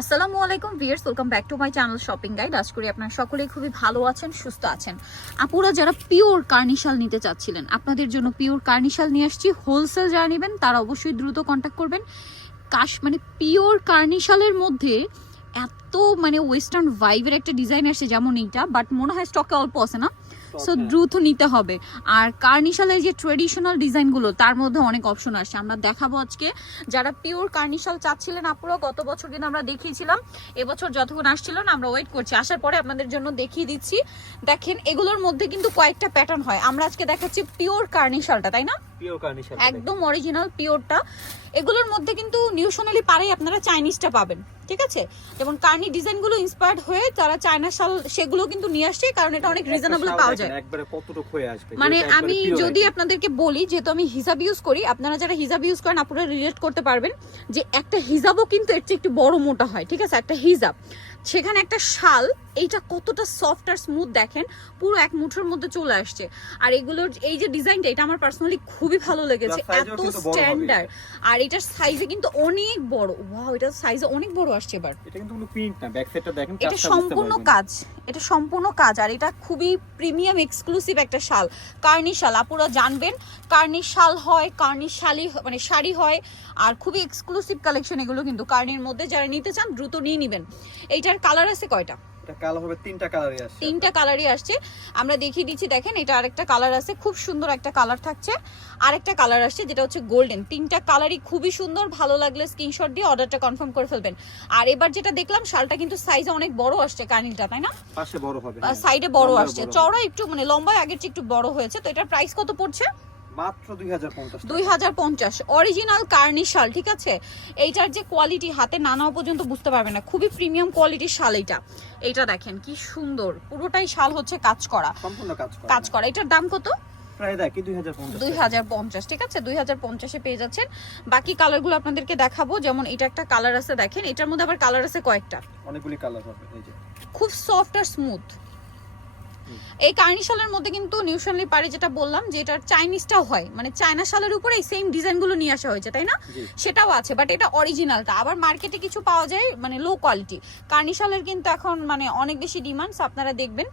আসসালামু আলাইকুম viewers welcome back to my channel shopping guide. আজ করি আপনারা সকলেই খুবই ভালো আছেন, সুস্থ আছেন। আপুরা যারা পিওর কার্নিশাল নিতে চাচ্ছিলেন, আপনাদের জন্য পিওর কার্নিশাল নিয়ে আসছি। হোলসেল যারা নেবেন, তারা অবশ্যই দ্রুত কন্ট্যাক্ট করবেন। কাশ মানে পিওর কার্নিশালের মধ্যে এত মানে ওয়েস্টার্ন ভাইবের একটা ডিজাইন আসছে যেমন এইটা বাট মনে হয় স্টকে অল্প আছে না? সো দ্রুত নিতে হবে। আর কার্নিশালের যে ট্রেডিশনাল ডিজাইনগুলো তার মধ্যে অনেক অপশন আসছে। আমরা দেখাবো আজকে। যারা পিওর কার্নিশাল চাচ্ছিলেন আপুরা গত বছর কিন্তু আমরা দেখিয়েছিলাম। এবছর যতক্ষণ আসছিল না আমরা ওয়েট করছি। আসার পরে আপনাদের জন্য দেখিয়ে দিচ্ছি। দেখেন এগুলোর মধ্যে কিন্তু কয়েকটা প্যাটার্ন হয়। আমরা আজকে দেখাচ্ছি পিওর কার্নিশালটা তাই না? পিওর কার্নিশাল একদম অরিজিনাল পিওরটা এগুলোর মধ্যে কিন্তু নিউশনালি পারেই আপনারা চাইনিজটা পাবেন ঠিক আছে? যেমন কার্নি ডিজাইনগুলো ইন্সপায়ার্ড হয়ে তারা চায়না শাল সেগুলো কিন্তু নিয়ে আসছে কারণ এটা অনেক রিজনেবল পাওয়া যায়। একবারে কতটুকু হয়ে আসবে মানে আমি যদি আপনাদেরকে বলি যেহেতু আমি হিজাব ইউজ করি আপনারা যারা হিজাব ইউজ করেন আপনারা রিলেট করতে পারবেন যে একটা হিজাবও কিন্তু এর চেয়ে একটু বড় মোটা হয় ঠিক আছে? একটা হিজাব। সেখানে একটা শাল এইটা কতটা সফট আর স্মুথ দেখেন পুরো এক মুঠোর মধ্যে চলে আসছে। আর এগুলোর এই যে ডিজাইনটা এটা আমার পার্সোনালি খুবই ভালো লেগেছে। এত স্ট্যান্ডার্ড আর এটার সাইজে কিন্তু অনেক বড়। ওয়াও এটার সাইজে অনেক বড় আসছে এবার। এটা কিন্তু কোনো প্রিন্ট না ব্যাক সাইডটা দেখেন এটা সম্পূর্ণ কাজ। এটা সম্পূর্ণ কাজ। আর এটা খুবই প্রিমিয়াম এক্সক্লুসিভ একটা শাল। কার্নি শাল আপুরা জানবেন। কার্নি শাল হয় কার্নি শালি মানে শাড়ি হয় আর খুবই এক্সক্লুসিভ কালেকশন এগুলো কিন্তু কার্নির মধ্যে। যারা নিতে চান দ্রুত নিয়ে নেবেন। এইটার কালার আছে কয়টা? এটা কালো হবে তিনটা কালারই আসছে। তিনটা কালারই আসছে। আমরা দেখিয়ে দিচ্ছি দেখেন এটা আরেকটা কালার আছে খুব সুন্দর একটা কালার থাকছে। আরেকটা কালার আসছে যেটা হচ্ছে গোল্ডেন তিনটা কালারই খুবই সুন্দর ভালো লাগলে স্ক্রিনশট দিয়ে অর্ডারটা কনফার্ম করে ফেলবেন। আর এবার যেটা দেখলাম শালটা কিন্তু সাইজে অনেক বড় আসছে তাই না? পাশে বড় হবে। সাইডে বড় আসছে। চওড়া একটু মানে লম্বায় আগের চেয়ে একটু বড় হয়েছে। তো এটার প্রাইস কত পড়ছে? মাত্র 2050 দুই হাজার পঞ্চাশ অরিজিনাল কার্নি শাল ঠিক আছে? এইটার যে কোয়ালিটি হাতে পর্যন্ত বুঝতে পারবে না খুবই প্রিমিয়াম কোয়ালিটির শাল দেখেন কি সুন্দর পুরোটাই শাল হচ্ছে কাজ করা। সম্পূর্ণ কাজ করা। কাজ করা এটার দাম কত? প্রায় দেখি 2050 দুই হাজার পঞ্চাশ ঠিক আছে? পেয়ে যাচ্ছেন। বাকি কালারগুলো আপনাদেরকে দেখাবো যেমন এটা একটা কালার আছে দেখেন এটার মধ্যে আবার কালার আছে কয়েকটা। অনেকগুলি কালার হবে এই যে। খুব সফট আর স্মুথ এই কার্নিশালের মধ্যে কিন্তু নিউশনলি পারে যেটা বললাম যে এটার চাইনিজটাও হয়। মানে চায়না শালের উপরে এই সেম ডিজাইনগুলো নিয়ে আসা হয়েছে তাই না? সেটাও আছে বাট এটা অরিজিনালটা আবার মার্কেটে কিছু পাওয়া যায় মানে লো কোয়ালিটি কার্নিশালের কিন্তু এখন মানে অনেক বেশি ডিমান্ডস আপনারা দেখবেন।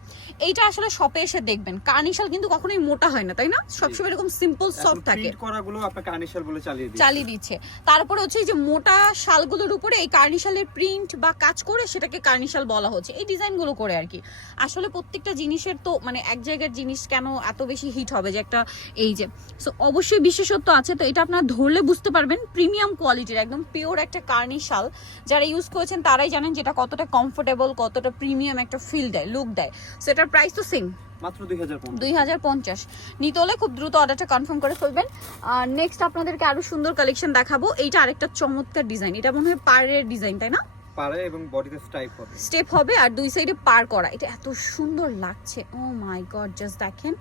এইটা আসলে শপে এসে দেখবেন। কার্নিশাল কিন্তু কখনোই মোটা হয় না তাই না? সবসময় এরকম সিম্পল সফট থাকে। করাগুলো আপনার কার্নিশাল বলে চালিয়ে দিই চালিয়ে দিচ্ছে। তারপরে হচ্ছে এই যে মোটা শালগুলোর উপরে এই কার্নিশালের প্রিন্ট বা কাজ করে সেটাকে কার্নিশাল বলা হচ্ছে। এই ডিজাইনগুলো করে আর কি। আসলে প্রত্যেকটা জিনিসের তো মানে এক জায়গার জিনিস কেন এত বেশি হিট হবে যে একটা এই যে সো অবশ্যই বিশেষত্ব আছে তো এটা আপনারা ধরলে বুঝতে পারবেন প্রিমিয়াম কোয়ালিটির একদম পিওর একটা কার্নি শাল যারা ইউজ করেছেন তারাই জানেন যেটা কতটা কমফোর্টেবল কতটা প্রিমিয়াম একটা ফিল দেয় লুক দেয় সো এটার প্রাইস তো সেম মাত্র 2050 দুই হাজার পঞ্চাশ। নিতে হলে খুব দ্রুত অর্ডারটা কনফার্ম করে ফেলবেন। আর নেক্সট আপনাদেরকে আরও সুন্দর কালেকশন দেখাবো এইটা আরেকটা চমৎকার ডিজাইন এটা মনে হয় পাড়ের ডিজাইন তাই না? পারে এবং বডিতে হবে। স্টেপ হবে আর দুই সাইডে পার করা। এটা এত সুন্দর লাগছে। ও মাই গড জাস্ট দেখেন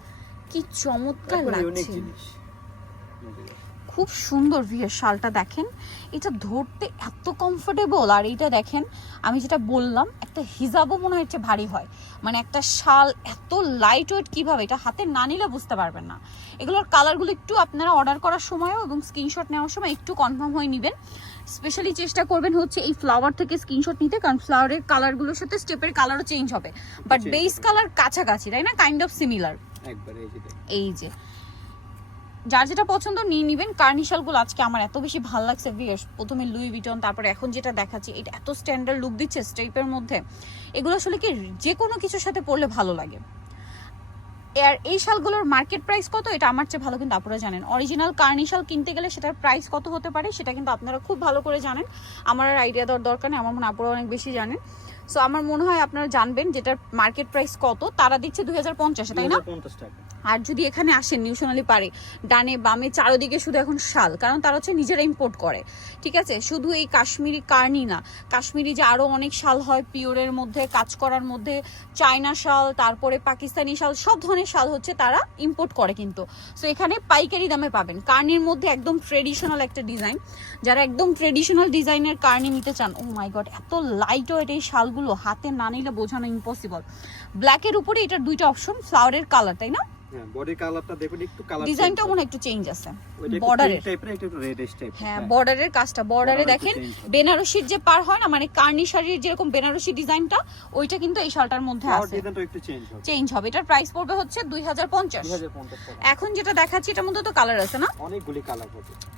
কি চমৎকার লাগছে। খুব সুন্দর ভিয়ের শালটা দেখেন। এটা ধরতে এত কমফোর্টেবল আর এইটা দেখেন আমি যেটা বললাম একটা হিজাবও মনে হয় চেয়ে ভারী হয়। মানে একটা শাল এত লাইট ওয়েট কীভাবে? এটা হাতে না নিলে বুঝতে পারবেন না। এগুলোর কালারগুলো একটু আপনারা অর্ডার করার সময়ও এবং স্ক্রিনশট নেওয়ার সময় একটু কনফার্ম হয়ে নেবেন। স্পেশালি চেষ্টা করবেন হচ্ছে এই ফ্লাওয়ার থেকে স্ক্রিনশট নিতে কারণ ফ্লাওয়ারের কালারগুলোর সাথে স্টেপের কালারও চেঞ্জ হবে। বাট বেস কালার কাছাকাছি তাই না? কাইন্ড অফ সিমিলার এই যে। যার যেটা পছন্দ নিয়ে নিবেন। কার্নিশালগুলো আজকে আমার এত বেশি ভালো লাগছে ভিয়ার্স প্রথমে লুই ভিটন তারপরে এখন যেটা দেখাচ্ছি এটা এত স্ট্যান্ডার্ড লুক দিচ্ছে স্টেপের মধ্যে। এগুলো আসলে কি যে কোনো কিছুর সাথে পরলে ভালো লাগে। আর এই শালগুলোর মার্কেট প্রাইস কত? এটা আমার চেয়ে ভালো কিন্তু আপনারা জানেন। অরিজিনাল কার্নি শাল কিনতে গেলে সেটার প্রাইস কত হতে পারে সেটা কিন্তু আপনারা খুব ভালো করে জানেন। আমার আর আইডিয়া দেওয়ার দরকার নেই, আমার মনে আপনারা অনেক বেশি জানেন। সো আমার মনে হয় আপনারা জানবেন যেটার মার্কেট প্রাইস কত, তারা দিচ্ছে দুই হাজার পঞ্চাশে, তাই না? 2050 টাকা। আর যদি এখানে আসেন নিউশনালি পারে, ডানে বামে চারোদিকে শুধু এখন শাল, কারণ তারা হচ্ছে নিজেরা ইম্পোর্ট করে, ঠিক আছে? শুধু এই কাশ্মীরি কার্নি না, কাশ্মীরি যে আরও অনেক শাল হয় পিওরের মধ্যে, কাজ করার মধ্যে, চায়না শাল, তারপরে পাকিস্তানি শাল, সব ধরনের শাল হচ্ছে তারা ইম্পোর্ট করে কিন্তু। সো এখানে পাইকারি দামে পাবেন। কার্নির মধ্যে একদম ট্রেডিশনাল একটা ডিজাইন যারা একদম ট্রেডিশনাল ডিজাইনের কার্নি নিতে চান ও মাই গড এত লাইট ওয়েট এই শালগুলো, হাতে না নিলে বোঝানো ইম্পসিবল ব্ল্যাকের উপরে এটার দুইটা অপশন ফ্লাওয়ারের কালার তাই না? হ্যাঁ বডির কালারটা দেখুন একটু কালার ডিজাইনটা মনে হয় একটু চেঞ্জ আছে। বর্ডারের টাইপের একটু রেডিশ টাইপ হ্যাঁ বর্ডারের কাজটা। বর্ডারে দেখেন বেনারসির যে পার হয় না মানে কার্নি শাড়ির যেরকম বেনারসি ডিজাইনটা ওইটা কিন্তু এই শালটার মধ্যে আছে। ডিজাইনটা একটু চেঞ্জ হবে। চেঞ্জ হবে। এটার প্রাইস পড়বে হচ্ছে দুই হাজার পঞ্চাশ। 2050 এখন যেটা দেখাচ্ছি এটার মধ্যে তো কালার আছে না? অনেকগুলি কালার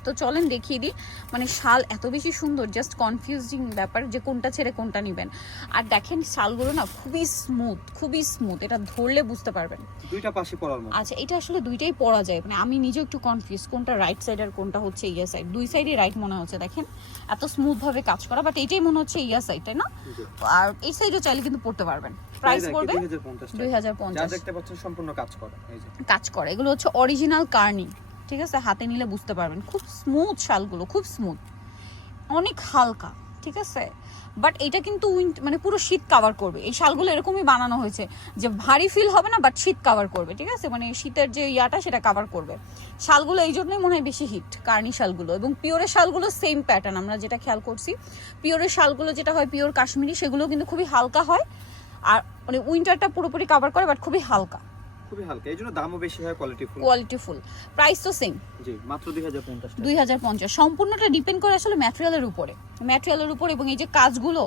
তো চলেন দেখিয়ে দিই। মানে শাল এত বেশি সুন্দর জাস্ট কনফিউজিং ব্যাপার যে কোনটা ছেড়ে কোনটা নেবেন। আর দেখেন শালগুলো না খুবই স্মুথ খুবই স্মুথ এটা ধরলে বুঝতে পারবেন। দুইটা পাশে পরার আচ্ছা এটা আসলে দুইটাই পড়া যায়। মানে আমি নিজেও একটু কনফিউজ কোনটা রাইট সাইড আর কোনটা হচ্ছে ইয়া সাইড দুই সাইডে রাইট মনে হচ্ছে দেখেন। এত স্মুথ ভাবে কাজ করা বাট এটাই মনে হচ্ছে ইয়া সাইড তাই না? আর এই সাইডে চাইলে কিন্তু পড়তে পারবেন। প্রাইস পড়বে 2050 দুই হাজার যা দেখতে পাচ্ছেন সম্পূর্ণ কাজ করা এই যে। কাজ করে এগুলো হচ্ছে অরিজিনাল কার্নি ঠিক আছে? হাতে নিলে বুঝতে পারবেন। খুব স্মুথ শালগুলো খুব স্মুথ অনেক হালকা। ঠিক আছে? বাট এটা কিন্তু মানে পুরো শীত কাভার করবে। এই শালগুলো এরকমই বানানো হয়েছে যে ভারী ফিল হবে না বাট শীত কাভার করবে, ঠিক আছে? মানে শীতের যে ইয়াটা, সেটা কাভার করবে। শালগুলো এই জন্যই মনে হয় বেশি হিট কার্নি শালগুলো। এবং পিওরের শালগুলো সেম প্যাটার্ন আমরা যেটা খেয়াল করছি। পিওরের শালগুলো যেটা হয়, পিওর কাশ্মীরি সেগুলো কিন্তু খুবই হালকা হয়। আর মানে উইন্টারটা পুরোপুরি কাভার করে বাট খুবই হালকা। খুবই হালকা। এই জন্য দামও বেশি হয় quality full quality full price তো সেম জি মাত্র 2050 টাকা। দুই হাজার পঞ্চাশ। সম্পূর্ণটা ডিপেন্ড করে আসলে ম্যাটেরিয়ালের উপরে। ম্যাটেরিয়ালের উপর এবং এই যে কাজগুলো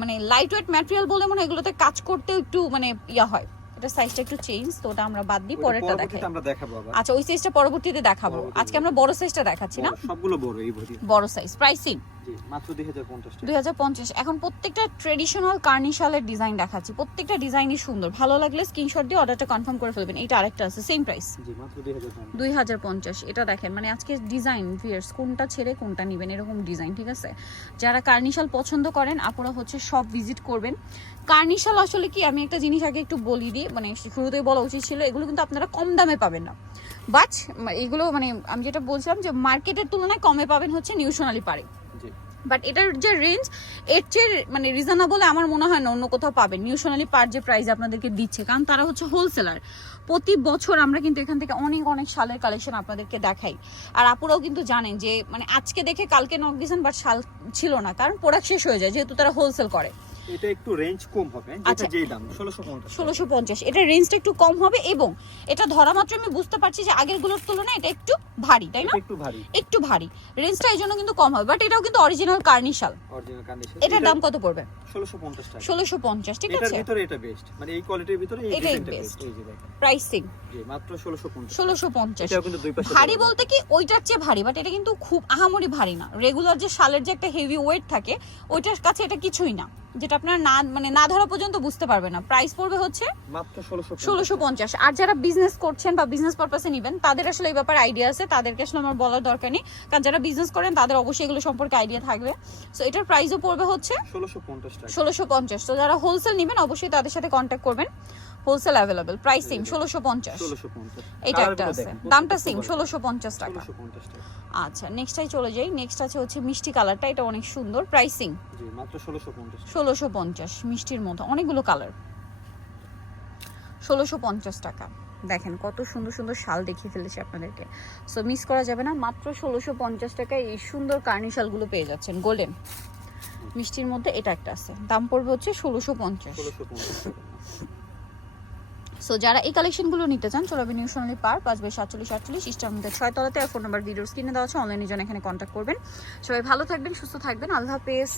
মানে লাইট ওয়েট ম্যাটেরিয়াল বলে মনে হয় এগুলোতে কাজ করতেও একটু মানে ইয়া হয়। এটা সাইজটা একটু চেঞ্জ তো ওটা আমরা বাদ দিই পরেরটা দেখাই। আমরা দেখাবো আচ্ছা ওই সাইজটা পরবর্তীতে দেখাবো। আজকে আমরা বড় সাইজটা দেখাচ্ছি না? বড়, সবগুলো বড় এই বড় সাইজ প্রাইসিং জি মাত্র 2050 টাকা। দুই হাজার পঞ্চাশ। এখন প্রত্যেকটা ট্রেডিশনাল কার্নিশালের ডিজাইন দেখাচ্ছি। প্রত্যেকটা ডিজাইনই সুন্দর। ভালো লাগলে স্ক্রিনশট দিয়ে অর্ডারটা কনফার্ম করে ফেলবেন। এটা আরেকটা আছে সেম প্রাইস জি মাত্র 2050 দুই হাজার পঞ্চাশ এটা দেখেন। মানে আজকে ডিজাইন ভিয়ার্স কোনটা ছেড়ে কোনটা নেবেন এরকম ডিজাইন ঠিক আছে? যারা কার্নিশাল পছন্দ করেন আপনারা হচ্ছে সব ভিজিট করবেন। কার্নিশাল আসলে কি আমি একটা জিনিস আগে একটু বলি দিই মানে শুরুতেই বলা উচিত ছিল এগুলো কিন্তু আপনারা কম দামে পাবেন না। বাট এগুলো মানে আমি যেটা বলছিলাম যে মার্কেটের তুলনায় কমে পাবেন হচ্ছে নিউ সোনালি পারে জি বাট এটার যে রেঞ্জ এর চেয়ে মানে রিজনেবল আমার মনে হয় না অন্য কোথাও পাবেন। নিউশনালি পার যে প্রাইস আপনাদেরকে দিচ্ছে, কারণ তারা হচ্ছে হোলসেলার প্রতি বছর আমরা কিন্তু এখান থেকে অনেক অনেক সালের কালেকশন আপনাদেরকে দেখাই। আর আপুরাও কিন্তু জানেন যে মানে আজকে দেখে কালকে নক দিয়েছেন বাট শাল ছিল না, কারণ প্রোডাক্ট শেষ হয়ে যায়, যেহেতু তারা হোলসেল করে। এটা একটু রেঞ্জ কম হবে আচ্ছা। যেটা যেই দাম 1650 ষোলোশো পঞ্চাশ এটার রেঞ্জটা একটু কম হবে এবং এটা ধরা মাত্র আমি বুঝতে পারছি যে আগেরগুলোর তুলনায় এটা একটু ভারী তাই না? একটু ভারী। একটু ভারী। রেঞ্জটা এই জন্য কিন্তু কম হবে বাট এটাও কিন্তু অরিজিনাল কার্নিশাল অরিজিনাল এটার দাম কত পড়বে? 1650 টাকা। ষোলোশো পঞ্চাশ ঠিক এটার আছে? ভিতরে এটা বেস্ট মানে এই কোয়ালিটির ভিতরে এই ডিজাইনটা বেস্ট এই যে দেখেন। প্রাইসিং জি মাত্র 1650 ষোলোশো পঞ্চাশ। এটাও কিন্তু দুই পাশে ভারী বলতে কি ওইটার চেয়ে ভারী বাট এটা কিন্তু খুব আহামরি ভারী না। রেগুলার যে শালের যে একটা হেভি ওয়েট থাকে ওইটার কাছে এটা কিছুই না। যেটা আপনার না মানে না ধরা পর্যন্ত বুঝতে পারবে না। প্রাইস পড়বে হচ্ছে মাত্র 1650 ষোলোশো পঞ্চাশ। আর যারা বিজনেস করছেন বা বিজনেস পারপাসে নেবেন তাদের আসলে এই ব্যাপারে আইডিয়া আছে। তাদেরকে আসলে আমার বলার দরকার নেই। কারণ যারা বিজনেস করেন তাদের অবশ্যই এগুলো সম্পর্কে আইডিয়া থাকবে। সো এটার প্রাইসও পড়বে হচ্ছে 1650 টাকা। ষোলোশো পঞ্চাশ। তো যারা হোলসেল নেবেন অবশ্যই তাদের সাথে কন্ট্যাক্ট করবেন। হোলসেল অ্যাভেলেবেল প্রাইস সেম ষোলোশো পঞ্চাশ। 1650 এইটা একটা আছে। দামটা সেম বড়। ষোলোশো পঞ্চাশ টাকা। 1650 টাকা। আচ্ছা নেক্সটটাই চলে যাই। নেক্সট আছে হচ্ছে মিষ্টি কালারটা। এটা অনেক সুন্দর। প্রাইসিং জি মাত্র 1650 ষোলোশো পঞ্চাশ মিষ্টির মধ্যে অনেকগুলো কালার ষোলোশো পঞ্চাশ টাকা। দেখেন কত সুন্দর সুন্দর শাল দেখিয়ে ফেলেছি আপনাদেরকে। সো মিস করা যাবে না। মাত্র ষোলোশো পঞ্চাশ টাকায় এই সুন্দর কার্নি শালগুলো পেয়ে যাচ্ছেন। গোল্ডেন মিষ্টির মধ্যে এটা একটা আছে। দাম পড়বে হচ্ছে ষোলোশো পঞ্চাশ। 1650 সো যারা এই কালেকশনগুলো নিতে চান চলে নিউ সোনালি পার্ক পাঁচ বাই সাতচল্লিশ আটচল্লিশ ছয় তলাতে আর ফোন নাম্বার ভিডিওস স্ক্রিনে দেওয়া আছে। অনলাইনে জন্য এখানে কন্ট্যাক্ট করবেন। সবাই ভালো থাকবেন, সুস্থ থাকবেন। আল্লাহ হাফেজ।